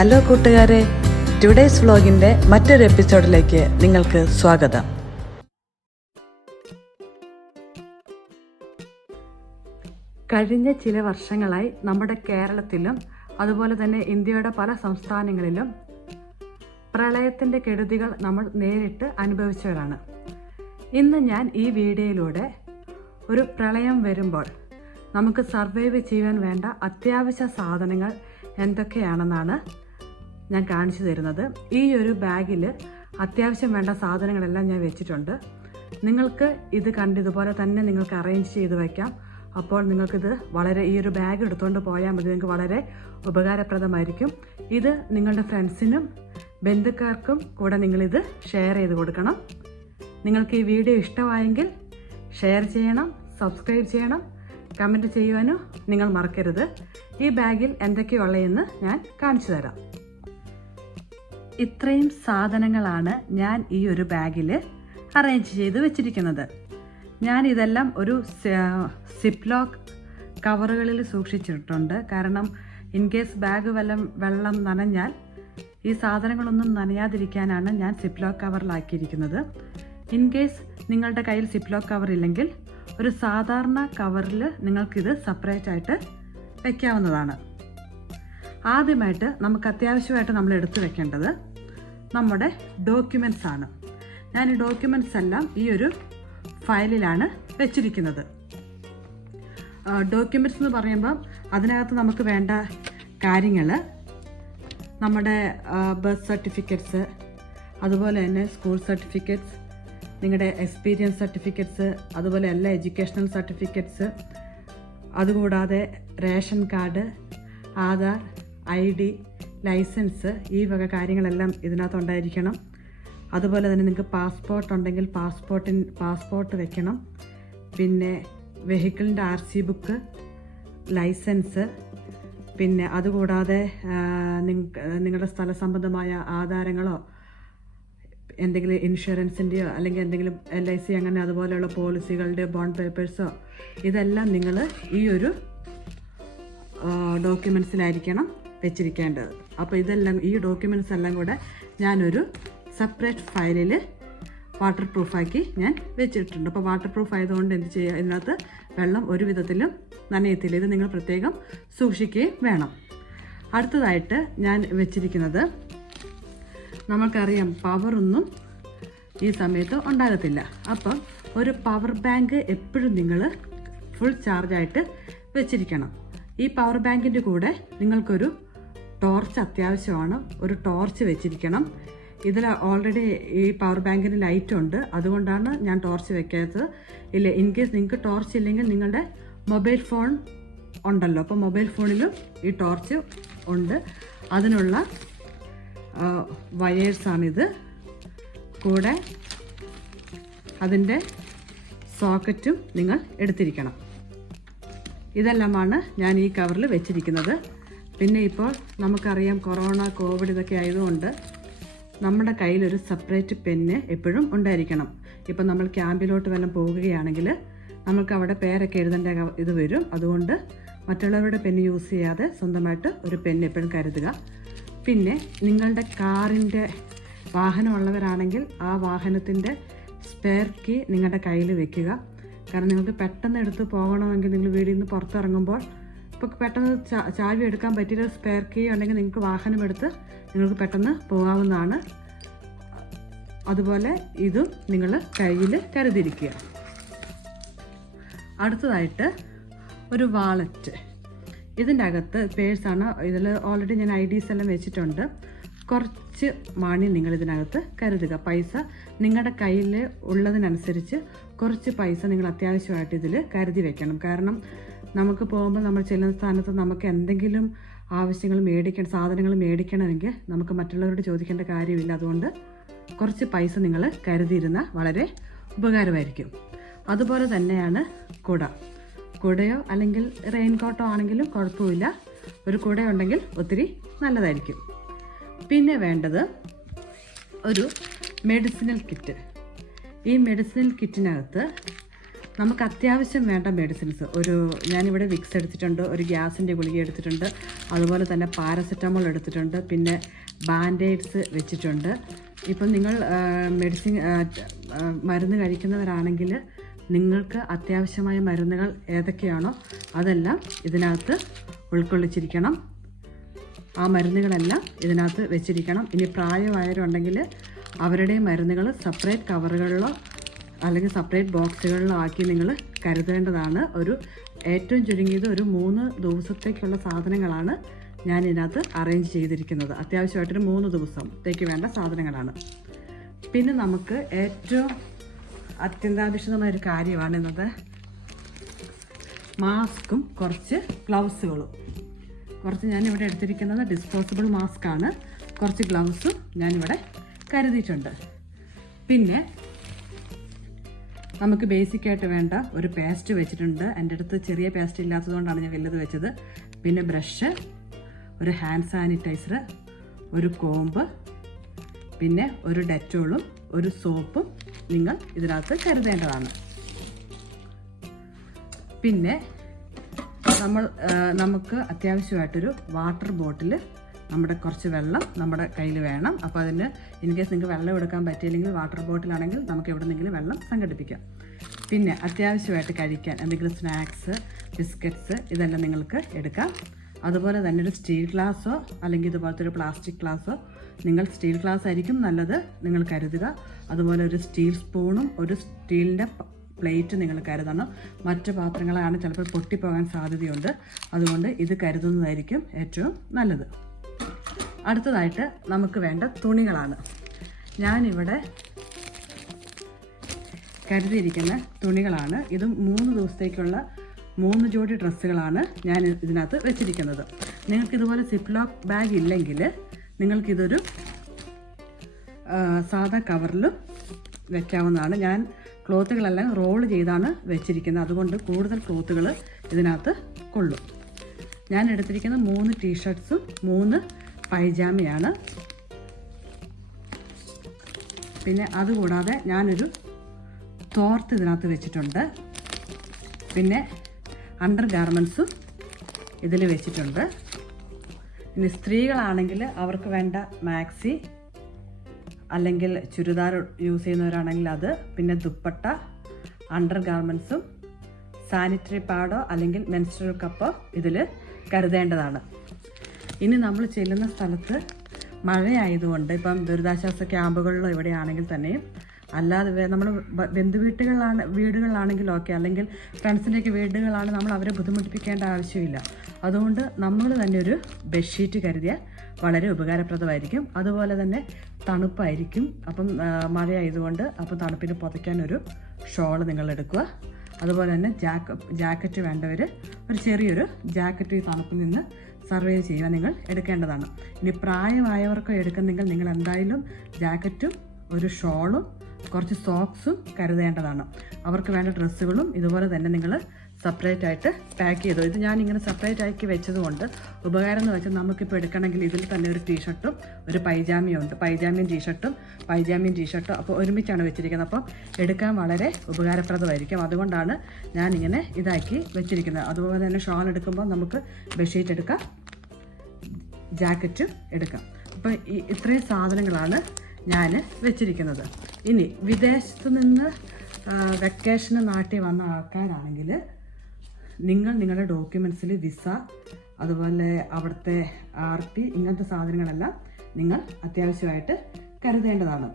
Hello കൂട്ടുകാരെ, today's വ്ലോഗിൻ്റെ മറ്റൊരു എപ്പിസോഡിലേക്ക് നിങ്ങൾക്ക് സ്വാഗതം. കഴിഞ്ഞ ചില വർഷങ്ങളായി നമ്മുടെ കേരളത്തിലും അതുപോലെ തന്നെ ഇന്ത്യയുടെ പല സംസ്ഥാനങ്ങളിലും പ്രളയത്തിൻ്റെ കെടുതികൾ നമ്മൾ നേരിട്ട് അനുഭവിച്ചവരാണ്. ഇന്ന് ഞാൻ ഈ വീഡിയോയിലൂടെ ഒരു പ്രളയം വരുമ്പോൾ നമുക്ക് സർവൈവ് ചെയ്യാൻ വേണ്ട അത്യാവശ്യ സാധനങ്ങൾ എന്തൊക്കെയാണെന്നാണ് ഞാൻ കാണിച്ചു തരുന്നത്. ഈ ഒരു ബാഗിൽ അത്യാവശ്യം വേണ്ട സാധനങ്ങളെല്ലാം ഞാൻ വെച്ചിട്ടുണ്ട്. നിങ്ങൾക്ക് ഇത് കണ്ടിതുപോലെ തന്നെ നിങ്ങൾക്ക് അറേഞ്ച് ചെയ്ത് വയ്ക്കാം. അപ്പോൾ നിങ്ങൾക്കിത് വളരെ ഈ ഒരു ബാഗ് എടുത്തുകൊണ്ട് പോയാൽ മതി. നിങ്ങൾക്ക് വളരെ ഉപകാരപ്രദമായിരിക്കും. ഇത് നിങ്ങളുടെ ഫ്രണ്ട്സിനും ബന്ധുക്കാർക്കും കൂടെ നിങ്ങളിത് ഷെയർ ചെയ്ത് കൊടുക്കണം. നിങ്ങൾക്ക് ഈ വീഡിയോ ഇഷ്ടമായെങ്കിൽ ഷെയർ ചെയ്യണം, സബ്സ്ക്രൈബ് ചെയ്യണം, കമൻറ്റ് ചെയ്യുവാനും നിങ്ങൾ മറക്കരുത്. ഈ ബാഗിൽ എന്തൊക്കെയുള്ളതെന്ന് ഞാൻ കാണിച്ചു തരാം. ഇത്രയും സാധനങ്ങളാണ് ഞാൻ ഈ ഒരു ബാഗിൽ അറേഞ്ച് ചെയ്ത് വെച്ചിരിക്കുന്നത്. ഞാൻ ഇതെല്ലാം ഒരു സിപ്ലോക്ക് കവറുകളിൽ സൂക്ഷിച്ചിട്ടുണ്ട്. കാരണം ഇൻ കേസ് ബാഗ് വെള്ളം നനഞ്ഞാൽ ഈ സാധനങ്ങളൊന്നും നനയാതിരിക്കാനാണ് ഞാൻ സിപ്ലോക്ക് കവറിലാക്കിയിരിക്കുന്നത്. ഇൻ കേസ് നിങ്ങളുടെ കയ്യിൽ സിപ്ലോക്ക് കവർ ഇല്ലെങ്കിൽ ഒരു സാധാരണ കവറിൽ നിങ്ങൾക്കിത് സെപ്പറേറ്റ് ആയിട്ട് വയ്ക്കാവുന്നതാണ്. ആദ്യമായിട്ട് നമുക്ക് അത്യാവശ്യമായിട്ട് നമ്മൾ എടുത്തു വെക്കേണ്ടത് നമ്മുടെ ഡോക്യുമെൻറ്റ്സ് ആണ്. ഞാൻ ഈ ഡോക്യുമെൻറ്റ്സ് എല്ലാം ഈ ഒരു ഫയലിലാണ് വെച്ചിരിക്കുന്നത്. ഡോക്യുമെൻറ്റ്സ് എന്ന് പറയുമ്പം അതിനകത്ത് നമുക്ക് വേണ്ട കാര്യങ്ങൾ നമ്മുടെ ബർത്ത് സർട്ടിഫിക്കറ്റ്സ്, അതുപോലെ തന്നെ സ്കൂൾ സർട്ടിഫിക്കറ്റ്സ്, നിങ്ങളുടെ എക്സ്പീരിയൻസ് സർട്ടിഫിക്കറ്റ്സ്, അതുപോലെ എല്ലാ എഡ്യൂക്കേഷണൽ സർട്ടിഫിക്കറ്റ്സ്, അതുകൂടാതെ ration card, Aadhaar, ID, licence, ഈ വക കാര്യങ്ങളെല്ലാം ഇതിനകത്തുണ്ടായിരിക്കണം. അതുപോലെ തന്നെ നിങ്ങൾക്ക് പാസ്പോർട്ട് ഉണ്ടെങ്കിൽ പാസ്പോർട്ട് വെക്കണം. പിന്നെ വെഹിക്കിളിൻ്റെ RC ബുക്ക്, ലൈസൻസ്, പിന്നെ അതുകൂടാതെ നിങ്ങളുടെ സ്ഥല സംബന്ധമായ ആധാരങ്ങളോ എന്തെങ്കിലും ഇൻഷുറൻസിൻ്റെയോ അല്ലെങ്കിൽ എന്തെങ്കിലും LIC അങ്ങനെ അതുപോലെയുള്ള പോളിസികളുടെ ബോണ്ട് പേപ്പേഴ്സോ, ഇതെല്ലാം നിങ്ങൾ ഈ ഒരു ഡോക്യുമെൻറ്റ്സിലായിരിക്കണം വെച്ചിരിക്കേണ്ടത്. അപ്പോൾ ഇതെല്ലാം ഈ ഡോക്യുമെൻറ്റ്സ് എല്ലാം കൂടെ ഞാനൊരു സെപ്പറേറ്റ് ഫയലിൽ വാട്ടർ പ്രൂഫാക്കി ഞാൻ വെച്ചിട്ടുണ്ട്. അപ്പോൾ വാട്ടർ പ്രൂഫ് ആയതുകൊണ്ട് എന്ത് ചെയ്യുക, ഇതിനകത്ത് വെള്ളം ഒരു വിധത്തിലും നനയത്തില്ല. ഇത് നിങ്ങൾ പ്രത്യേകം സൂക്ഷിക്കുകയും വേണം. അടുത്തതായിട്ട് ഞാൻ വെച്ചിരിക്കുന്നത്, നമുക്കറിയാം പവറൊന്നും ഈ സമയത്ത് ഉണ്ടാകത്തില്ല. അപ്പം ഒരു പവർ ബാങ്ക് എപ്പോഴും നിങ്ങൾ ഫുൾ ചാർജായിട്ട് വെച്ചിരിക്കണം. ഈ പവർ ബാങ്കിൻ്റെ കൂടെ നിങ്ങൾക്കൊരു ടോർച്ച് അത്യാവശ്യമാണ്. ഒരു ടോർച്ച് വെച്ചിരിക്കണം. ഇതിൽ ഓൾറെഡി ഈ പവർ ബാങ്കിന് ലൈറ്റ് ഉണ്ട്, അതുകൊണ്ടാണ് ഞാൻ ടോർച്ച് വെക്കാത്തത്. ഇല്ല, ഇൻ കേസ് നിങ്ങൾക്ക് ടോർച്ച് ഇല്ലെങ്കിൽ നിങ്ങളുടെ മൊബൈൽ ഫോൺ ഉണ്ടല്ലോ, അപ്പോൾ മൊബൈൽ ഫോണിലും ഈ ടോർച്ച് ഉണ്ട്. അതിനുള്ള വയേഴ്സാണിത്. കൂടെ അതിൻ്റെ സോക്കറ്റും നിങ്ങൾ എടുത്തിരിക്കണം. ഇതെല്ലാമാണ് ഞാൻ ഈ കവറിൽ വെച്ചിരിക്കുന്നത്. പിന്നെ ഇപ്പോൾ നമുക്കറിയാം കൊറോണ, കോവിഡ് ഇതൊക്കെ ആയതുകൊണ്ട് നമ്മുടെ കയ്യിലൊരു സെപ്പറേറ്റ് പെന്ന് എപ്പോഴും ഉണ്ടായിരിക്കണം. ഇപ്പം നമ്മൾ ക്യാമ്പിലോട്ട് വല്ലതും പോകുകയാണെങ്കിൽ നമുക്ക് അവിടെ പേരൊക്കെ എഴുതേണ്ട ഇത് വരും. അതുകൊണ്ട് മറ്റുള്ളവരുടെ പെന്ന് യൂസ് ചെയ്യാതെ സ്വന്തമായിട്ട് ഒരു പെന്ന് എപ്പോഴും കരുതുക. പിന്നെ നിങ്ങളുടെ കാറിൻ്റെ വാഹനമുള്ളവരാണെങ്കിൽ ആ വാഹനത്തിൻ്റെ സ്പെയർ കീ നിങ്ങളുടെ കയ്യിൽ വെക്കുക. കാരണം നിങ്ങൾക്ക് പെട്ടെന്ന് എടുത്ത് പോകണമെങ്കിൽ നിങ്ങൾ വീട്ടിൽ നിന്ന് പുറത്തിറങ്ങുമ്പോൾ ഇപ്പോൾ പെട്ടെന്ന് ചാവി എടുക്കാൻ പറ്റിയ സ്പെയർ കീ ഉണ്ടെങ്കിൽ നിങ്ങൾക്ക് വാഹനം എടുത്ത് നിങ്ങൾക്ക് പെട്ടെന്ന് പോകാവുന്നതാണ്. അതുപോലെ ഇതും നിങ്ങൾ കയ്യിൽ കരുതിയിരിക്കുക. അടുത്തതായിട്ട് ഒരു വാളറ്റ്. ഇതിൻ്റെ അകത്ത് പേഴ്സാണ്. ഇതിൽ ഓൾറെഡി ഞാൻ IDs എല്ലാം വെച്ചിട്ടുണ്ട്. കുറച്ച് മണി നിങ്ങൾ ഇതിനകത്ത് കരുതുക. പൈസ നിങ്ങളുടെ കയ്യിൽ ഉള്ളതിനനുസരിച്ച് കുറച്ച് പൈസ നിങ്ങൾ അത്യാവശ്യമായിട്ട് ഇതിൽ കരുതി വെക്കണം. കാരണം നമുക്ക് പോകുമ്പോൾ നമ്മൾ ചെല്ലുന്ന സ്ഥാനത്ത് നമുക്ക് എന്തെങ്കിലും സാധനങ്ങൾ മേടിക്കണമെങ്കിൽ നമുക്ക് മറ്റുള്ളവരോട് ചോദിക്കേണ്ട കാര്യമില്ല. അതുകൊണ്ട് കുറച്ച് പൈസ നിങ്ങൾ കരുതിയിരുന്നാൽ വളരെ ഉപകാരമായിരിക്കും. അതുപോലെ തന്നെയാണ് കുടയോ അല്ലെങ്കിൽ റെയിൻകോട്ടോ ആണെങ്കിലും കുഴപ്പമില്ല. ഒരു കുടയുണ്ടെങ്കിൽ ഒത്തിരി നല്ലതായിരിക്കും. പിന്നെ വേണ്ടത് ഒരു മെഡിസിനൽ കിറ്റ്. ഈ മെഡിസിനൽ കിറ്റിനകത്ത് നമുക്ക് അത്യാവശ്യം വേണ്ട മെഡിസിൻസ് ഞാനിവിടെ വിക്സ് എടുത്തിട്ടുണ്ട്, ഒരു ഗ്യാസിൻ്റെ ഗുളിക എടുത്തിട്ടുണ്ട്, അതുപോലെ തന്നെ പാരസെറ്റമോൾ എടുത്തിട്ടുണ്ട്, പിന്നെ ബാൻഡേഡ്സ് വെച്ചിട്ടുണ്ട്. ഇപ്പം നിങ്ങൾ മരുന്ന് കഴിക്കുന്നവരാണെങ്കിൽ നിങ്ങൾക്ക് അത്യാവശ്യമായ മരുന്നുകൾ ഏതൊക്കെയാണോ അതെല്ലാം ഇതിനകത്ത് ഉൾക്കൊള്ളിച്ചിരിക്കണം. ആ മരുന്നുകളെല്ലാം ഇതിനകത്ത് വെച്ചിരിക്കണം. ഇനി പ്രായമായവരുണ്ടെങ്കിൽ അവരുടെ മരുന്നുകൾ സെപ്പറേറ്റ് കവറുകളിലോ അല്ലെങ്കിൽ സെപ്പറേറ്റ് ബോക്സുകളിലോ ആക്കി നിങ്ങൾ കരുതേണ്ടതാണ്. ഏറ്റവും ചുരുങ്ങിയത് ഒരു 3 ദിവസത്തേക്കുള്ള സാധനങ്ങളാണ് ഞാൻ ഇതിനകത്ത് അറേഞ്ച് ചെയ്തിരിക്കുന്നത്. അത്യാവശ്യമായിട്ടൊരു 3 ദിവസത്തേക്ക് വേണ്ട സാധനങ്ങളാണ്. പിന്നെ നമുക്ക് ഏറ്റവും അത്യന്താപേക്ഷിതമായൊരു കാര്യമാണ് ഇന്നത് മാസ്കും കുറച്ച് ഗ്ലൗസുകളും. ഞാനിവിടെ എടുത്തിരിക്കുന്നത് ഡിസ്പോസിബിൾ മാസ്കാണ്. കുറച്ച് ഗ്ലൗസും ഞാനിവിടെ കരുതിയിട്ടുണ്ട്. പിന്നെ നമുക്ക് ബേസിക്കായിട്ട് വേണ്ട ഒരു പേസ്റ്റ് വെച്ചിട്ടുണ്ട്. എൻ്റെ അടുത്ത് ചെറിയ പേസ്റ്റ് ഇല്ലാത്തതുകൊണ്ടാണ് ഞാൻ വലുത് വെച്ചത്. പിന്നെ ബ്രഷ്, ഒരു ഹാൻഡ് സാനിറ്റൈസർ, ഒരു കോമ്പ്, പിന്നെ ഒരു ഡെറ്റോളും ഒരു സോപ്പും നിങ്ങൾ ഇതിനകത്ത് കരുതേണ്ടതാണ്. പിന്നെ നമുക്ക് അത്യാവശ്യമായിട്ടൊരു വാട്ടർ ബോട്ടിൽ, നമ്മുടെ കുറച്ച് വെള്ളം നമ്മുടെ കയ്യിൽ വേണം. അപ്പോൾ അതിന് ഇൻ കേസ് നിങ്ങൾക്ക് വെള്ളം എടുക്കാൻ പറ്റിയില്ലെങ്കിൽ വാട്ടർ ബോട്ടിലാണെങ്കിൽ നമുക്ക് എവിടെ നിന്നെങ്കിലും വെള്ളം സംഘടിപ്പിക്കാം. പിന്നെ അത്യാവശ്യമായിട്ട് കഴിക്കാൻ എന്തെങ്കിലും സ്നാക്സ്, ബിസ്ക്കറ്റ്സ് ഇതെല്ലാം നിങ്ങൾക്ക് എടുക്കാം. അതുപോലെ തന്നെ ഒരു സ്റ്റീൽ ഗ്ലാസ്സോ അല്ലെങ്കിൽ ഇതുപോലത്തെ ഒരു പ്ലാസ്റ്റിക് ഗ്ലാസ്സോ, നിങ്ങൾ സ്റ്റീൽ ഗ്ലാസ് ആയിരിക്കും നല്ലത്, നിങ്ങൾ കരുതുക. അതുപോലെ ഒരു സ്റ്റീൽ സ്പൂണും ഒരു സ്റ്റീലിൻ്റെ പ്ലേറ്റ് നിങ്ങൾ കരുതണം. മറ്റു പാത്രങ്ങളാണ് ചിലപ്പോൾ പൊട്ടിപ്പോകാൻ സാധ്യതയുണ്ട്. അതുകൊണ്ട് ഇത് കരുതുന്നതായിരിക്കും ഏറ്റവും നല്ലത്. അടുത്തതായിട്ട് നമുക്ക് വേണ്ട തുണികളാണ്. ഞാനിവിടെ കരുതിയിരിക്കുന്ന തുണികളാണ്. ഇത് 3 ദിവസത്തേക്കുള്ള 3 ജോഡി ഡ്രസ്സുകളാണ് ഞാൻ ഇതിനകത്ത് വെച്ചിരിക്കുന്നത്. നിങ്ങൾക്കിതുപോലെ സിപ്പ് ലോക്ക് ബാഗ് ഇല്ലെങ്കിൽ നിങ്ങൾക്കിതൊരു സാധാ കവറിലും വെക്കാവുന്നതാണ്. ഞാൻ ക്ലോത്തുകളെല്ലാം റോൾ ചെയ്താണ് വെച്ചിരിക്കുന്നത്. അതുകൊണ്ട് കൂടുതൽ ക്ലോത്തുകൾ ഇതിനകത്ത് കൊള്ളും. ഞാൻ എടുത്തിരിക്കുന്ന 3 ടീഷർട്ട്സും 3 പൈജാമയാണ്. പിന്നെ അതുകൂടാതെ ഞാനൊരു തോർത്ത് ഇതിനകത്ത് വെച്ചിട്ടുണ്ട്. പിന്നെ അണ്ടർ ഗാർമെൻറ്റ്സും ഇതിൽ വെച്ചിട്ടുണ്ട്. ഇനി സ്ത്രീകളാണെങ്കിൽ അവർക്ക് വേണ്ട മാക്സി അല്ലെങ്കിൽ ചുരിദാർ യൂസ് ചെയ്യുന്നവരാണെങ്കിൽ അത്, പിന്നെ ദുപ്പട്ട, അണ്ടർ ഗാർമെൻറ്റ്സും സാനിറ്ററി പാഡോ അല്ലെങ്കിൽ മെൻസ്ട്രൽ കപ്പോ ഇതിൽ കരുതേണ്ടതാണ്. ഇനി നമ്മൾ ചെല്ലുന്ന സ്ഥലത്ത് മഴയായതുകൊണ്ട് ഇപ്പം ദുരിതാശ്വാസ ക്യാമ്പുകളിലോ എവിടെയാണെങ്കിൽ തന്നെയും, അല്ലാതെ നമ്മൾ വീടുകളിലാണെങ്കിൽ ഓക്കെ, അല്ലെങ്കിൽ ഫ്രണ്ട്സിൻ്റെയൊക്കെ വീടുകളാണ്, നമ്മൾ അവരെ ബുദ്ധിമുട്ടിപ്പിക്കേണ്ട ആവശ്യമില്ല. അതുകൊണ്ട് നമ്മൾ തന്നെ ഒരു ബെഡ്ഷീറ്റ് കരുതിയാൽ വളരെ ഉപകാരപ്രദമായിരിക്കും. അതുപോലെ തന്നെ തണുപ്പായിരിക്കും. അപ്പം മഴയായതുകൊണ്ട് അപ്പം തണുപ്പിന് പുതയ്ക്കാനൊരു ഷോൾ നിങ്ങൾ എടുക്കുക. അതുപോലെ തന്നെ ജാക്കറ്റ് വേണ്ടവർ ഒരു ചെറിയൊരു ജാക്കറ്റ് ഈ തണുപ്പിൽ നിന്ന് സർവൈവ് ചെയ്യാൻ നിങ്ങൾ എടുക്കേണ്ടതാണ്. ഇനി പ്രായമായവർക്ക് എടുക്കുന്നെങ്കിൽ നിങ്ങൾ എന്തായാലും ജാക്കറ്റും ഒരു ഷോളും കുറച്ച് സോക്സും കരുതേണ്ടതാണ്. അവർക്ക് വേണ്ട ഡ്രസ്സുകളും ഇതുപോലെ തന്നെ നിങ്ങൾ സെപ്പറേറ്റ് ആയിട്ട് പാക്ക് ചെയ്തു. ഇത് ഞാനിങ്ങനെ സെപ്പറേറ്റ് ആക്കി വെച്ചതുകൊണ്ട് ഉപകാരം എന്ന് വെച്ചാൽ നമുക്കിപ്പോൾ എടുക്കണമെങ്കിൽ ഇതിൽ തന്നെ ഒരു ടീഷർട്ടും ഒരു പൈജാമയുണ്ട്, പൈജാമയും ടീഷർട്ടും അപ്പോൾ ഒരുമിച്ചാണ് വെച്ചിരിക്കുന്നത്. അപ്പം എടുക്കാൻ വളരെ ഉപകാരപ്രദമായിരിക്കും. അതുകൊണ്ടാണ് ഞാനിങ്ങനെ ഇതാക്കി വെച്ചിരിക്കുന്നത്. അതുപോലെ തന്നെ ഷോൾ എടുക്കുമ്പോൾ നമുക്ക് ബെഡ്ഷീറ്റ് എടുക്കാം, ജാക്കറ്റ് എടുക്കാം. അപ്പോൾ ഇത്രയും സാധനങ്ങളാണ് ഞാൻ വെച്ചിരിക്കുന്നത്. ഇനി വിദേശത്ത് നിന്ന് വെക്കേഷന് നാട്ടിൽ വന്ന ആൾക്കാരാണെങ്കിൽ നിങ്ങളുടെ ഡോക്യുമെൻറ്റ്സിൽ വിസ, അതുപോലെ അവിടുത്തെ RP ഇങ്ങനത്തെ സാധനങ്ങളെല്ലാം നിങ്ങൾ അത്യാവശ്യമായിട്ട് കരുതേണ്ടതാണ്.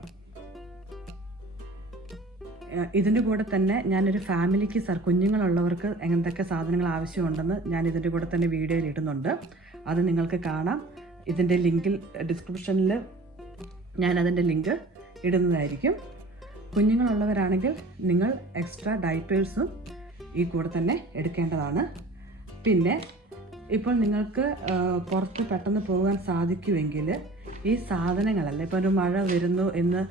ഇതിൻ്റെ കൂടെ തന്നെ ഞാനൊരു ഫാമിലിക്ക് കുഞ്ഞുങ്ങളുള്ളവർക്ക് എന്തൊക്കെ സാധനങ്ങൾ ആവശ്യമുണ്ടെന്ന് ഞാൻ ഇതിൻ്റെ കൂടെ തന്നെ വീഡിയോയിൽ ഇടുന്നുണ്ട്. അത് നിങ്ങൾക്ക് കാണാം. ഇതിൻ്റെ ലിങ്കിൽ ഡിസ്ക്രിപ്ഷനിൽ ഞാനതിൻ്റെ ലിങ്ക് ഇടുന്നതായിരിക്കും. കുഞ്ഞുങ്ങളുള്ളവരാണെങ്കിൽ നിങ്ങൾ എക്സ്ട്രാ ഡൈപ്പേഴ്സും ഈ കൂടെ തന്നെ എടുക്കേണ്ടതാണ്. പിന്നെ ഇപ്പോൾ നിങ്ങൾക്ക് പുറത്ത് പെട്ടെന്ന് പോകാൻ സാധിക്കുമെങ്കിൽ ഈ സാധനങ്ങളല്ല, ഇപ്പോൾ ഒരു മഴ വരുന്നു എന്ന്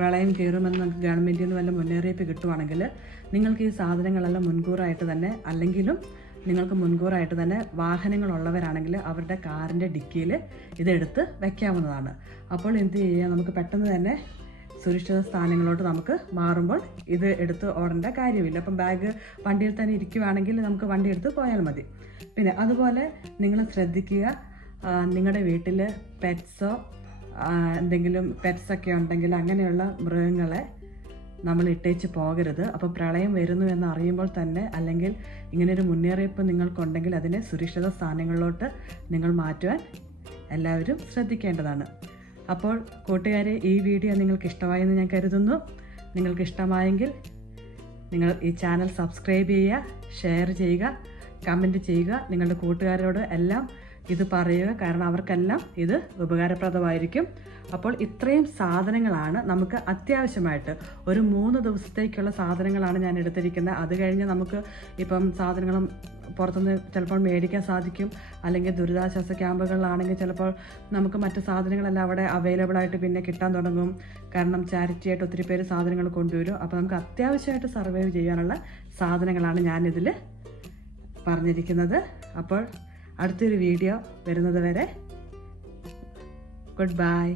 പ്രളയം കയറുമെന്ന് നമുക്ക് ഗവൺമെൻറ്റിൽ നിന്ന് വല്ല മുന്നറിയിപ്പ് കിട്ടുവാണെങ്കിൽ നിങ്ങൾക്ക് ഈ സാധനങ്ങളെല്ലാം മുൻകൂറായിട്ട് തന്നെ, അല്ലെങ്കിലും നിങ്ങൾക്ക് മുൻകൂറായിട്ട് തന്നെ വാഹനങ്ങളുള്ളവരാണെങ്കിൽ അവരുടെ കാറിൻ്റെ ഡിക്കിയിൽ ഇതെടുത്ത് വയ്ക്കാവുന്നതാണ്. അപ്പോൾ എന്ത് ചെയ്യുക, നമുക്ക് പെട്ടെന്ന് തന്നെ സുരക്ഷിത സ്ഥാനങ്ങളിലോട്ട് നമുക്ക് മാറുമ്പോൾ ഇത് എടുത്ത് ഓടേണ്ട കാര്യമില്ല. അപ്പം ബാഗ് വണ്ടിയിൽ തന്നെ ഇരിക്കുവാണെങ്കിൽ നമുക്ക് വണ്ടി എടുത്ത് പോയാൽ മതി. പിന്നെ അതുപോലെ നിങ്ങൾ ശ്രദ്ധിക്കുക, നിങ്ങളുടെ വീട്ടിൽ പെറ്റ്സോ എന്തെങ്കിലും പെറ്റ്സൊക്കെ ഉണ്ടെങ്കിൽ അങ്ങനെയുള്ള മൃഗങ്ങളെ നമ്മൾ ഇട്ടേച്ച് പോകരുത്. അപ്പോൾ പ്രളയം വരുന്നു എന്ന് അറിയുമ്പോൾ തന്നെ, അല്ലെങ്കിൽ ഇങ്ങനെയൊരു മുന്നറിയിപ്പ് നിങ്ങൾക്കുണ്ടെങ്കിൽ അതിനെ സുരക്ഷിത സ്ഥാനങ്ങളിലോട്ട് നിങ്ങൾ മാറ്റുവാൻ എല്ലാവരും ശ്രദ്ധിക്കേണ്ടതാണ്. അപ്പോൾ കൂട്ടുകാരെ, ഈ വീഡിയോ നിങ്ങൾക്ക് ഇഷ്ടമായെന്ന് ഞാൻ കരുതുന്നു. നിങ്ങൾക്ക് ഇഷ്ടമായെങ്കിൽ നിങ്ങൾ ഈ ചാനൽ സബ്സ്ക്രൈബ് ചെയ്യുക, ഷെയർ ചെയ്യുക, കമൻറ്റ് ചെയ്യുക. നിങ്ങളുടെ കൂട്ടുകാരോട് എല്ലാം ഇത് പറയുക, കാരണം അവർക്കെല്ലാം ഇത് ഉപകാരപ്രദമായിരിക്കും. അപ്പോൾ ഇത്രയും സാധനങ്ങളാണ് നമുക്ക് അത്യാവശ്യമായിട്ട്, ഒരു 3 ദിവസത്തേക്കുള്ള സാധനങ്ങളാണ് ഞാൻ എടുത്തിരിക്കുന്നത്. അത് കഴിഞ്ഞ് നമുക്ക് ഇപ്പം സാധനങ്ങളും പുറത്തുനിന്ന് ചിലപ്പോൾ മേടിക്കാൻ സാധിക്കും, അല്ലെങ്കിൽ ദുരിതാശ്വാസ ക്യാമ്പുകളിലാണെങ്കിൽ ചിലപ്പോൾ നമുക്ക് മറ്റ് സാധനങ്ങളെല്ലാം അവിടെ അവൈലബിൾ ആയിട്ട് പിന്നെ കിട്ടാൻ തുടങ്ങും. കാരണം ചാരിറ്റി ആയിട്ട് ഒത്തിരി പേര് സാധനങ്ങൾ കൊണ്ടുവരും. അപ്പോൾ നമുക്ക് അത്യാവശ്യമായിട്ട് സർവൈവ് ചെയ്യാനുള്ള സാധനങ്ങളാണ് ഞാനിതിൽ പറഞ്ഞിരിക്കുന്നത്. അപ്പോൾ അടുത്തൊരു വീഡിയോ വരുന്നത് വരെ ഗുഡ് ബൈ.